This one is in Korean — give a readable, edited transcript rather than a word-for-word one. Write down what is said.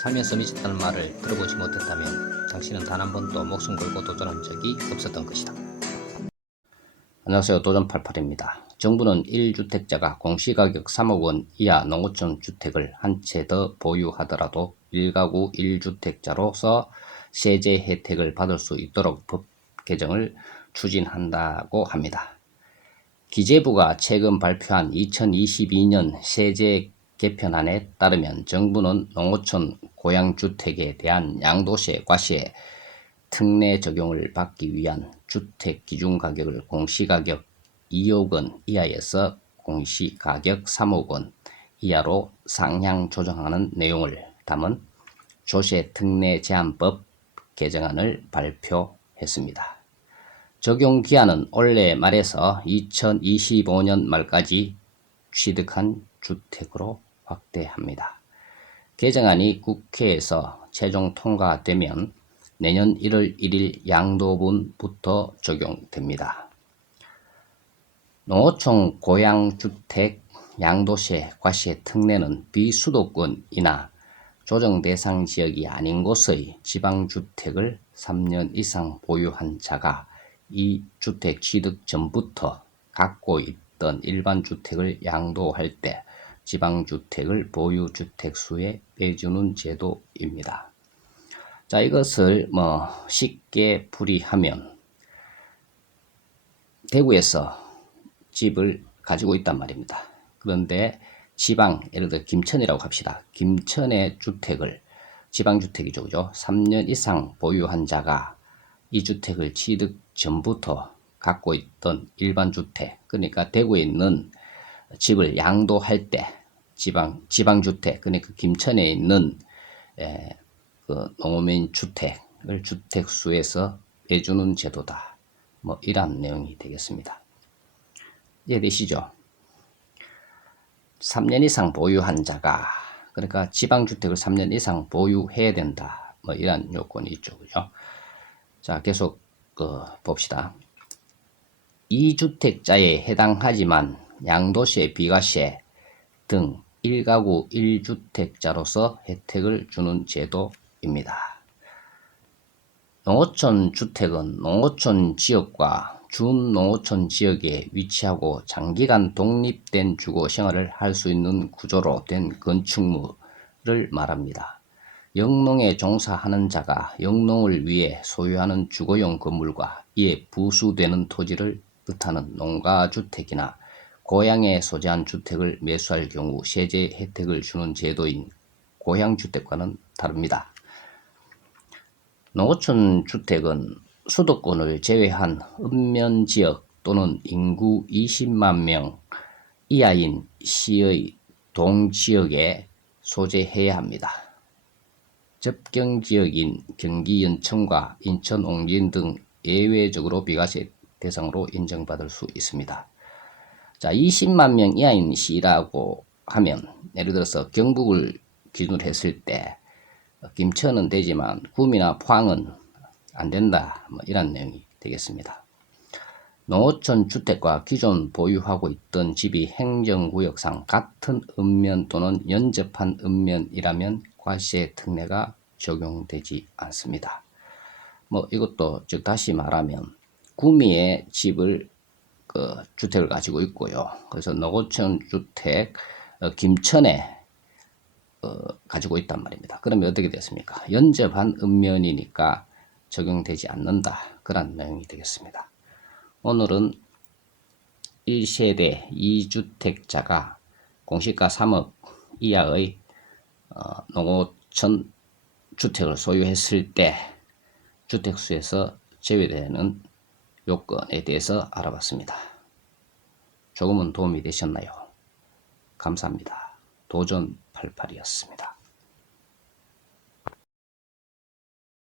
살면서 미쳤다는 말을 들어보지 못했다면 당신은 단 한 번도 목숨 걸고 도전한 적이 없었던 것이다. 안녕하세요. 도전88입니다. 정부는 1주택자가 공시가격 3억 원 이하 농어촌 주택을 한 채 더 보유하더라도 1가구 1주택자로서 세제 혜택을 받을 수 있도록 법 개정을 추진한다고 합니다. 기재부가 최근 발표한 2022년 세제 개편안에 따르면 정부는 농어촌 고양주택에 대한 양도세, 과세, 특례 적용을 받기 위한 주택 기준가격을 공시가격 2억 원 이하에서 공시가격 3억 원 이하로 상향 조정하는 내용을 담은 조세 특례 제한법 개정안을 발표했습니다. 적용 기한은 올해 말에서 2025년 말까지 취득한 주택으로 확대합니다. 개정안이 국회에서 최종 통과되면 내년 1월 1일 양도분부터 적용됩니다. 농어촌 고양주택 양도세, 과세 특례는 비수도권이나 조정 대상 지역이 아닌 곳의 지방주택을 3년 이상 보유한 자가 이 주택 취득 전부터 갖고 있던 일반 주택을 양도할 때 지방주택을 보유주택수에 빼주는 제도입니다. 자, 이것을 쉽게 풀이하면 대구에서 집을 가지고 있단 말입니다. 그런데 지방, 예를 들어 김천이라고 합시다. 김천의 주택을, 지방주택이죠, 그죠? 3년 이상 보유한 자가 이 주택을 취득 전부터 갖고 있던 일반 주택, 그러니까 대구에 있는 집을 양도할 때 지방주택, 그러니까 김천에 있는 그 농어민 주택을 주택수에서 빼주는 제도다. 이런 내용이 되겠습니다. 이해되시죠? 3년 이상 보유한 자가, 그러니까 지방주택을 3년 이상 보유해야 된다. 이런 요건이 있죠, 그죠? 자, 계속 봅시다. 2주택자에 해당하지만 양도세, 비과세 등 1가구 1주택자로서 혜택을 주는 제도입니다. 농어촌 주택은 농어촌 지역과 준농어촌 지역에 위치하고 장기간 독립된 주거 생활을 할 수 있는 구조로 된 건축물을 말합니다. 영농에 종사하는 자가 영농을 위해 소유하는 주거용 건물과 이에 부수되는 토지를 뜻하는 농가주택이나 고향에 소재한 주택을 매수할 경우 세제 혜택을 주는 제도인 고향주택과는 다릅니다. 농어촌 주택은 수도권을 제외한 읍면지역 또는 인구 20만 명 이하인 시의 동지역에 소재해야 합니다. 접경지역인 경기 연천과 인천 옹진 등 예외적으로 비과세 대상으로 인정받을 수 있습니다. 자, 20만 명 이하인 시라고 하면 예를 들어서 경북을 기준으로 했을 때 김천은 되지만 구미나 포항은 안 된다. 이런 내용이 되겠습니다. 농어촌 주택과 기존 보유하고 있던 집이 행정구역상 같은 읍면 또는 연접한 읍면이라면 과세 특례가 적용되지 않습니다. 이것도 즉 다시 말하면 구미에 집을 주택을 가지고 있고요. 그래서 농어촌 주택 김천에 가지고 있단 말입니다. 그러면 어떻게 됐습니까? 연접한 읍면이니까 적용되지 않는다. 그런 내용이 되겠습니다. 오늘은 1세대 2주택자가 공시가 3억 이하의 농어촌 주택을 소유했을 때 주택수에서 제외되는 요건에 대해서 알아봤습니다. 조금은 도움이 되셨나요? 감사합니다. 도전88이었습니다.